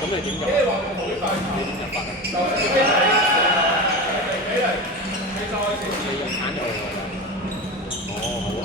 咁你點入？你點入法啊？你用鏟就去㗎。哦，好啊。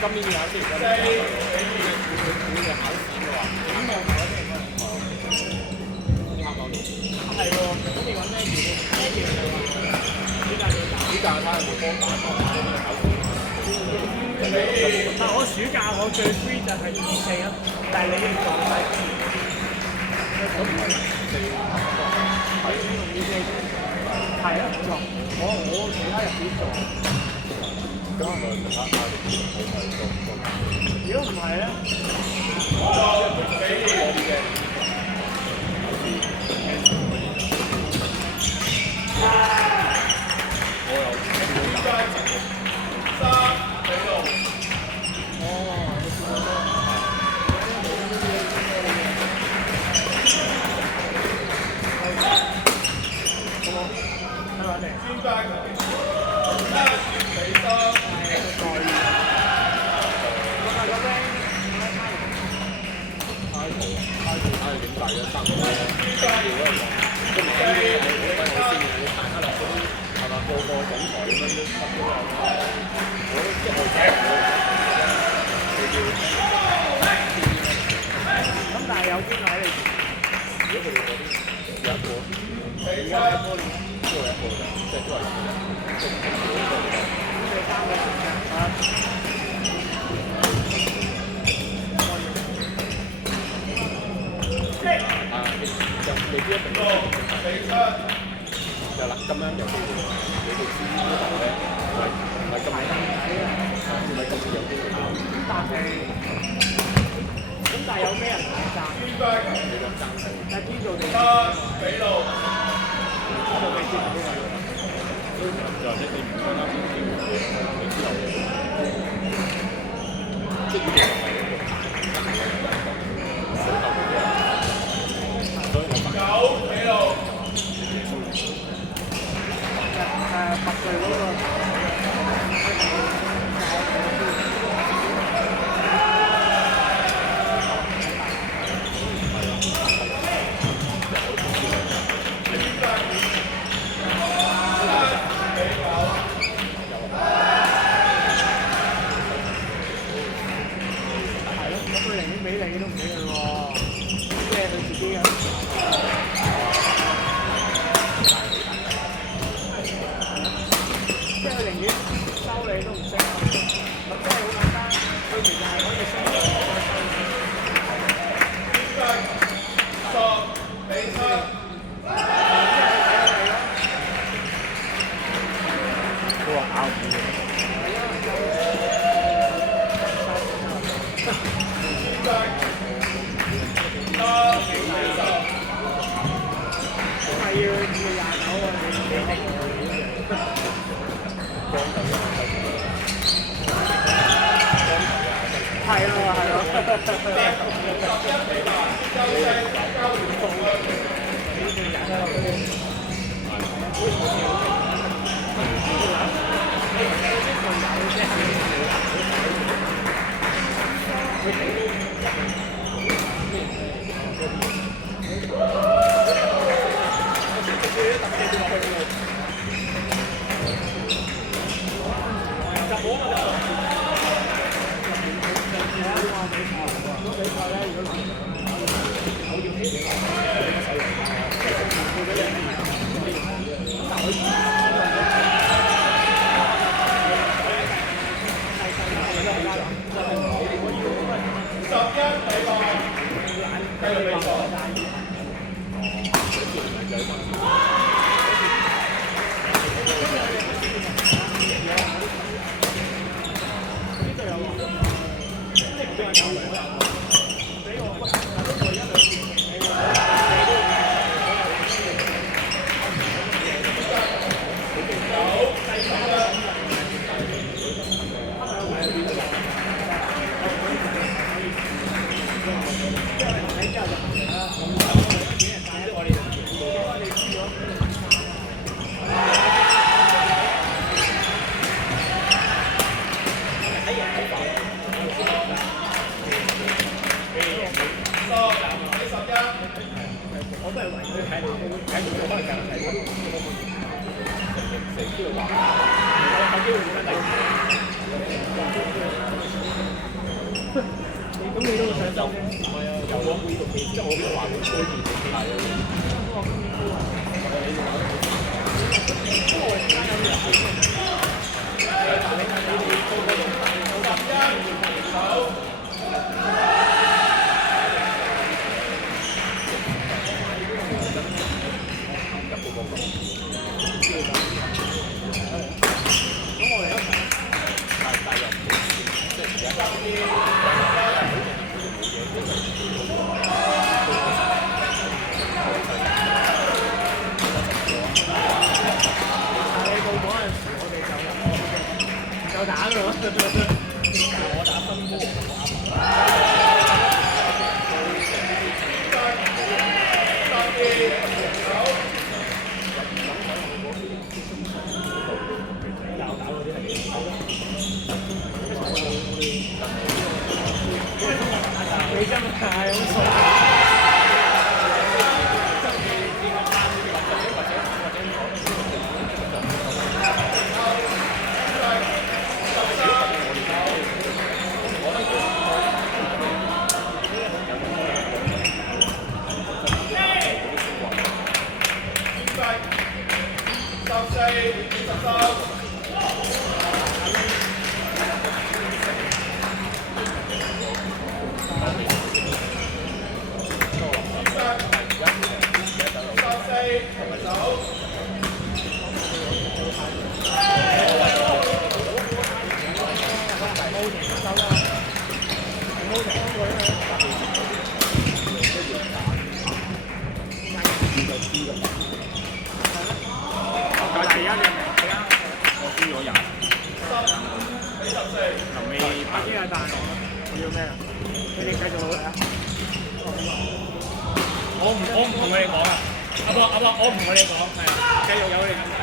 今年有啲考試嘅話，係喎，咁你揾咩嘢？暑假睇下有冇幫打工考試。但我暑假我最 free 就係24啊，但係你要做晒。咁唔係係啊，冇錯。我其他日子做。咁唔係其他壓力好係做。如果唔係咧，但係有邊個喺你？如果佢哋嗰啲有一個，而家都有一個嘅，即係都係咁你3個選擇啊？就未必一定就啦，咁樣有機會你哋知呢度咧，唔係咁難睇啊，唔係咁有機會考。但係有咩人爭？你咁爭係？但係邊度地？俾路。邊度俾錢邊個？就係你唔啱啱先你之後即係呢個係一個水頭嘅嘢，所以我9俾路。8歲嗰個。係咯係咯。咁你都會想走？唔係啊，有往會即係我嘅話會推薦幾大夠打㗎咯！我打分波。你真係太好爽！我唔同佢哋講啊，阿伯，我唔同佢哋講，係繼續有你咁睇。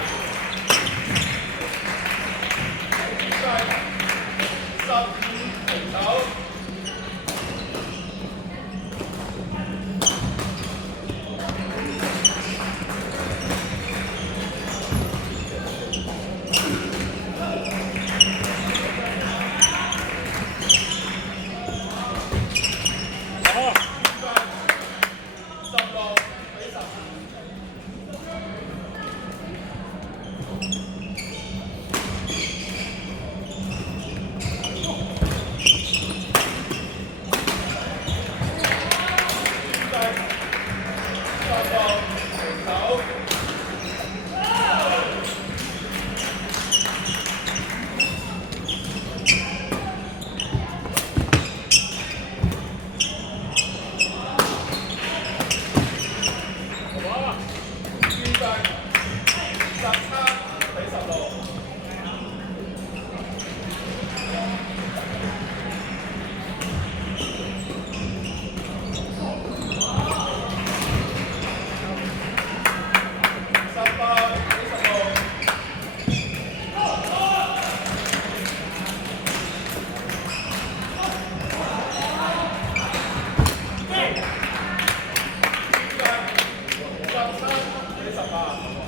花。